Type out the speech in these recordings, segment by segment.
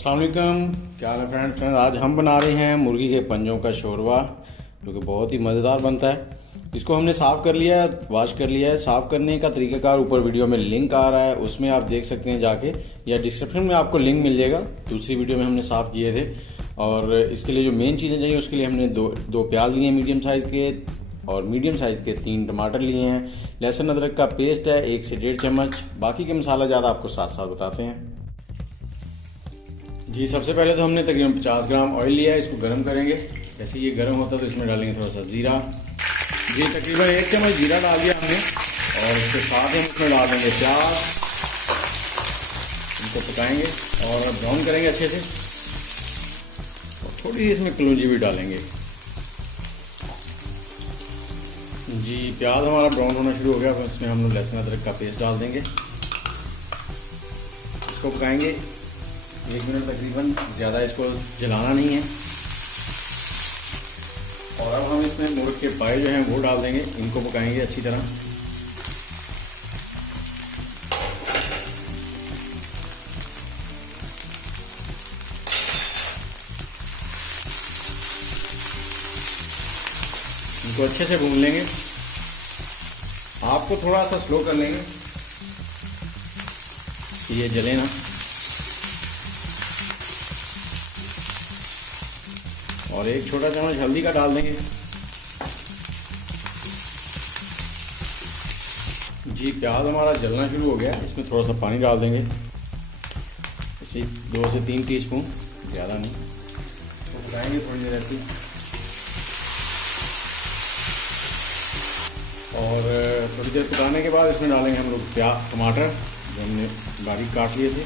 अस्सलाम वालेकुम, क्या हाल है फ्रेंड्स। आज हम बना रहे हैं मुर्गी के पंजों का शोरबा, जो कि बहुत ही मज़ेदार बनता है। इसको हमने साफ़ कर लिया है, वॉश कर लिया है। साफ़ करने का तरीक़ाकार ऊपर वीडियो में लिंक आ रहा है, उसमें आप देख सकते हैं जाके, या डिस्क्रिप्शन में आपको लिंक मिल जाएगा। दूसरी वीडियो में हमने साफ़ किए थे। और इसके लिए जो मेन चीज़ें चाहिए, उसके लिए हमने दो प्याज लिए हैं मीडियम साइज़ के, और मीडियम साइज़ के 3 टमाटर लिए हैं। लहसुन अदरक का पेस्ट है 1 से 1.5 चम्मच। बाकी के मसाला ज़्यादा आपको साथ साथ बताते हैं जी। सबसे पहले तो हमने तकरीबन 50 ग्राम ऑयल लिया है, इसको गर्म करेंगे। जैसे ये गर्म होता है तो इसमें डालेंगे थोड़ा सा ज़ीरा। जी, तकरीबन 1 चम्मच ज़ीरा डाल दिया हमने, और इसके साथ हम इसमें डाल देंगे प्याज। इनको पकाएंगे और ब्राउन करेंगे अच्छे से, और थोड़ी सी इसमें कलौंजी भी डालेंगे जी। प्याज हमारा ब्राउन होना शुरू हो गया, अब इसमें हम लोग लहसुन अदरक का पेस्ट डाल देंगे। इसको पकाएंगे 1 मिनट तकरीबन, ज़्यादा इसको जलाना नहीं है। और अब हम इसमें मुर्ग के पाए जो हैं वो डाल देंगे, इनको पकाएंगे अच्छी तरह। इनको अच्छे से भून लेंगे। आपको थोड़ा सा स्लो कर लेंगे, ये जले ना। और 1 छोटा चम्मच हल्दी का डाल देंगे जी। प्याज हमारा जलना शुरू हो गया, इसमें थोड़ा सा पानी डाल देंगे, इसी 2 से 3 टीस्पून, ज़्यादा नहीं। तो पकाएंगे थोड़ी देर ऐसी, और थोड़ी देर पकाने के बाद इसमें डालेंगे हम लोग टमाटर जो हमने बारीक काट लिए थे।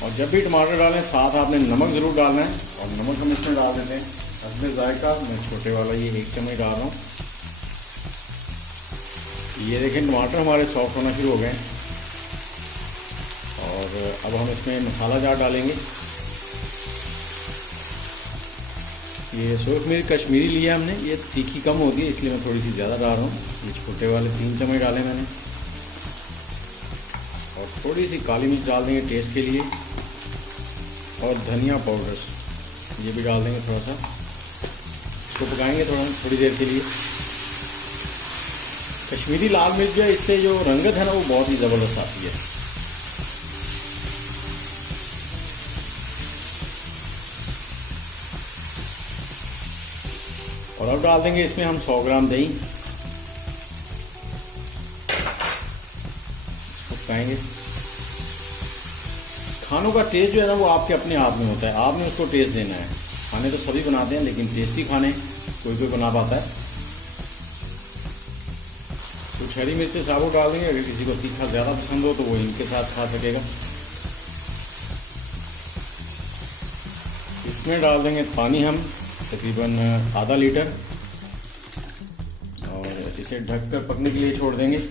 और जब भी टमाटर डालें साथ आपने नमक ज़रूर डालना है, और नमक हम इसमें डाल देते हैं हस्बे ज़ायका। मैं छोटे वाला ये 1 चम्मच डाल रहा हूँ। ये देखें टमाटर हमारे सॉफ्ट होना शुरू हो गए। और अब हम इसमें मसाला जार डालेंगे। ये सूरख मिर्च कश्मीरी लिया हमने, ये तीखी कम होती है इसलिए मैं थोड़ी सी ज़्यादा डाल रहा हूँ। ये छोटे वाले 3 चम्मच डाले मैंने, और थोड़ी सी काली मिर्च डाल देंगे टेस्ट के लिए, और धनिया पाउडर ये भी डाल देंगे थोड़ा सा। इसको पकाएंगे थोड़ी देर के लिए। कश्मीरी लाल मिर्च जो है, इससे जो रंगत है ना वो बहुत ही ज़बरदस्त आती है। और अब डाल देंगे इसमें हम 100 ग्राम दही। पकाएंगे। खानों का टेस्ट जो है ना वो आपके अपने आप में होता है, आपने उसको टेस्ट देना है। खाने तो सभी बनाते हैं, लेकिन टेस्टी खाने कोई बना पाता है। कुछ हरी मिर्चें साबुत डाल देंगे, अगर किसी को तीखा ज़्यादा पसंद हो तो वो इनके साथ खा सकेगा। इसमें डाल देंगे पानी हम तकरीबन आधा लीटर, और इसे ढककर पकने के लिए छोड़ देंगे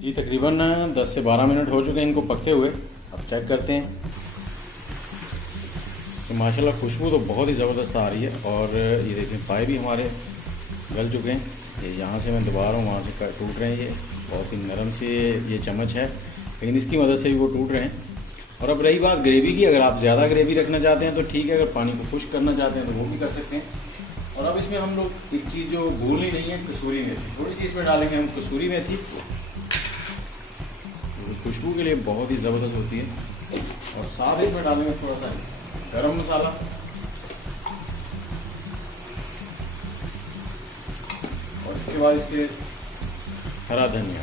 जी। तकरीबन 10 से 12 मिनट हो चुके हैं इनको पकते हुए। अब चेक करते हैं तो माशाल्लाह खुशबू तो बहुत ही ज़बरदस्त आ रही है। और ये देखें पाए भी हमारे गल चुके हैं। ये यहाँ से मैं दबा रहा हूँ, वहाँ से टूट रहे हैं। ये बहुत ही नरम से ये चम्मच है, लेकिन इसकी मदद से भी वो टूट रहे हैं। और अब रही बात ग्रेवी की, अगर आप ज़्यादा ग्रेवी रखना चाहते हैं तो ठीक है, अगर पानी को खुश्क करना चाहते हैं तो वो भी कर सकते हैं। और अब इसमें हम लोग एक चीज़ जो भूलनी नहीं है, कसूरी मेथी थोड़ी सी इसमें डालेंगे हम। कसूरी मेथी खुशबू के लिए बहुत ही ज़बरदस्त होती है। और साथ इसमें डालेंगे थोड़ा सा गरम मसाला, और इसके बाद इसके हरा धनिया।